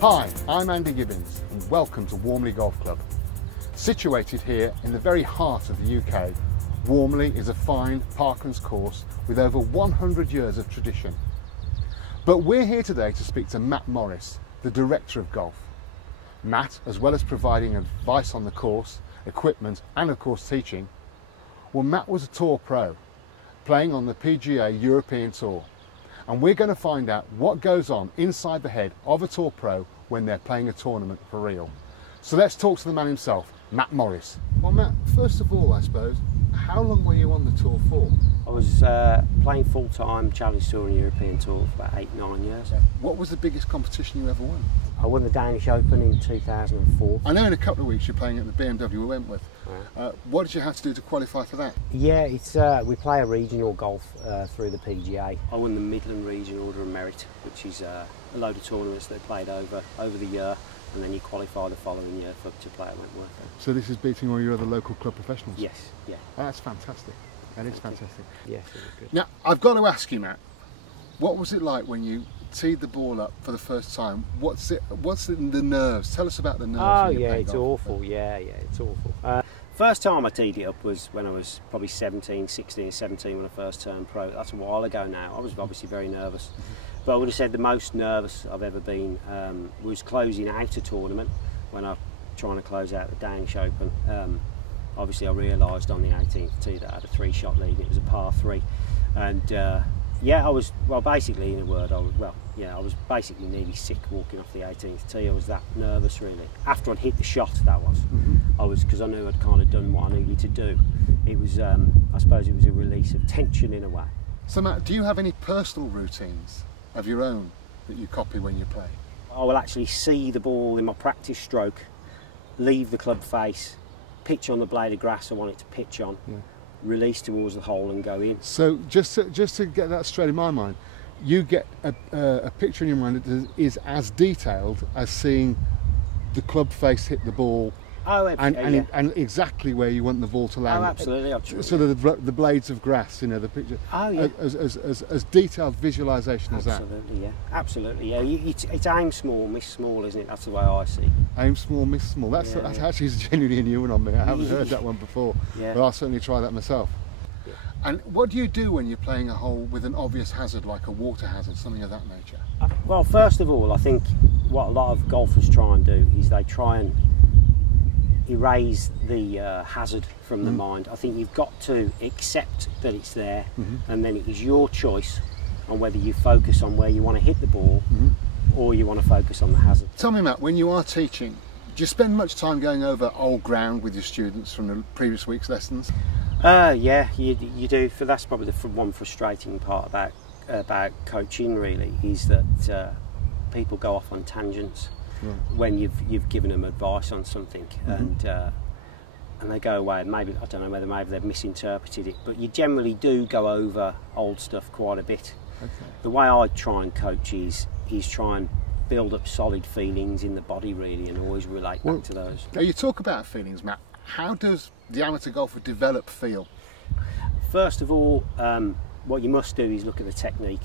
Hi, I'm Andy Gibbins and welcome to Walmley Golf Club. Situated here in the very heart of the UK, Walmley is a fine parkrun course with over 100 years of tradition. But we're here today to speak to Matt Morris, the Director of Golf. Matt, as well as providing advice on the course, equipment and of course teaching, well, Matt was a tour pro, playing on the PGA European Tour. And we're going to find out what goes on inside the head of a tour pro when they're playing a tournament for real. So let's talk to the man himself, Matt Morris. Well, Matt, first of all, I suppose, how long were you on the tour for? I was playing full-time Challenge Tour and European Tour for about 8-9 years. What was the biggest competition you ever won? I won the Danish Open in 2004. I know in a couple of weeks you're playing at the BMW Wentworth. Right. What did you have to do to qualify for that? Yeah, it's we play a regional golf through the PGA. I won the Midland Region Order of Merit, which is a load of tournaments that are played over the year, and then you qualify the following year to play at Wentworth. So this is beating all your other local club professionals? Yes, yeah. Oh, that's fantastic. That is fantastic. Yes, it was good. Now, I've got to ask you, Matt, what was it like when you teed the ball up for the first time? What's the nerves? Tell us about the nerves. Oh yeah, it's awful. Yeah, it's awful. First time I teed it up was when I was probably 16, 17 when I first turned pro. That's a while ago now. I was obviously very nervous. But I would have said the most nervous I've ever been was closing out a tournament when I was trying to close out the Danish Open. Obviously I realised on the 18th tee that I had a 3-shot lead. It was a par 3. And yeah, I was, well, basically, in a word, I was basically nearly sick walking off the 18th tee. I was that nervous, really. After I'd hit the shot, that was. I was, because I knew I'd kind of done what I needed to do. It was, I suppose it was a release of tension in a way. So Matt, do you have any personal routines of your own that you copy when you play? I will actually see the ball in my practice stroke, leave the club face, pitch on the blade of grass I want it to pitch on. Yeah. Release towards the hole and go in. So just to get that straight in my mind, you get a picture in your mind that is as detailed as seeing the club face hit the ball. Oh, and exactly where you want the ball to land. Oh, absolutely. Sort of the blades of grass, you know, the picture. Oh, yeah. As detailed visualisation as that. Absolutely, yeah. Absolutely, yeah. It's aim small, miss small, isn't it? That's the way I see. Aim small, miss small. That's actually genuinely a new one on me. I haven't heard that one before, but I'll certainly try that myself. Yeah. And what do you do when you're playing a hole with an obvious hazard, like a water hazard, something of that nature? Well, first of all, I think what a lot of golfers try and do is they try and erase the hazard from the mind. I think you've got to accept that it's there, and then it is your choice on whether you focus on where you want to hit the ball or you want to focus on the hazard. Tell me, Matt, when you are teaching, do you spend much time going over old ground with your students from the previous week's lessons? Yeah, you do. That's probably the one frustrating part about coaching, really, is that people go off on tangents. Right. When you've given them advice on something, and they go away, and maybe, I don't know whether maybe they've misinterpreted it, but you generally do go over old stuff quite a bit. Okay. The way I try and coach is try and build up solid feelings in the body, really, and always relate back to those. Now, you talk about feelings, Matt. How does the amateur golfer develop feel? First of all, what you must do is look at the technique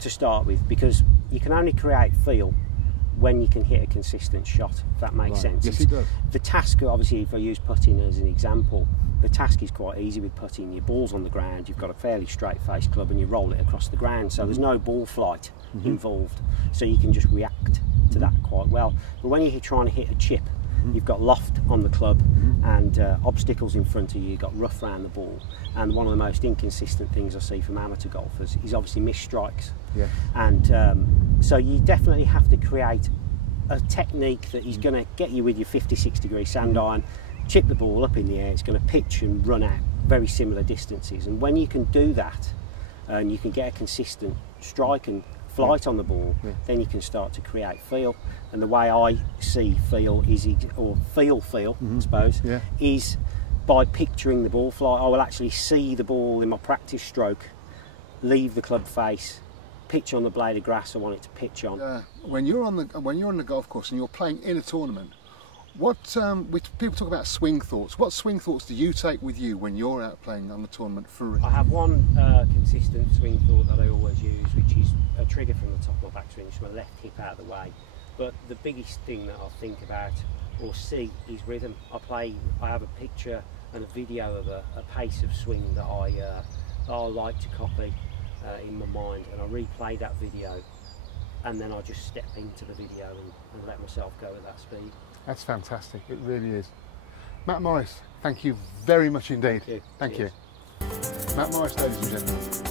to start with, because you can only create feel when you can hit a consistent shot, if that makes sense. Yes, it does. The task, obviously, if I use putting as an example, the task is quite easy with putting. Your ball's on the ground, you've got a fairly straight face club and you roll it across the ground, so there's no ball flight involved, so you can just react to that quite well. But when you're trying to hit a chip, you've got loft on the club and obstacles in front of you, you've got rough around the ball, and one of the most inconsistent things I see from amateur golfers is obviously missed strikes. Yeah. And so you definitely have to create a technique that is going to get you with your 50-60 degree sand iron, chip the ball up in the air, it's going to pitch and run out very similar distances, and when you can do that and you can get a consistent strike and flight on the ball, then you can start to create feel. And the way I see feel is, or feel, I suppose, is by picturing the ball flight. I will actually see the ball in my practice stroke, leave the club face, pitch on the blade of grass I want it to pitch on. When you're on the golf course and you're playing in a tournament, what people talk about swing thoughts. What swing thoughts do you take with you when you're out playing on the tournament for real? I have one consistent swing thought that I always use, which is a trigger from the top of my backswing, just my left hip out of the way, But the biggest thing that I think about or see is rhythm. I have a picture and a video of a pace of swing that I like to copy in my mind, and I replay that video, and then I just step into the video and let myself go at that speed. That's fantastic, it really is. Matt Morris, thank you very much indeed. Thank you. Thank you. Matt Morris, ladies and gentlemen.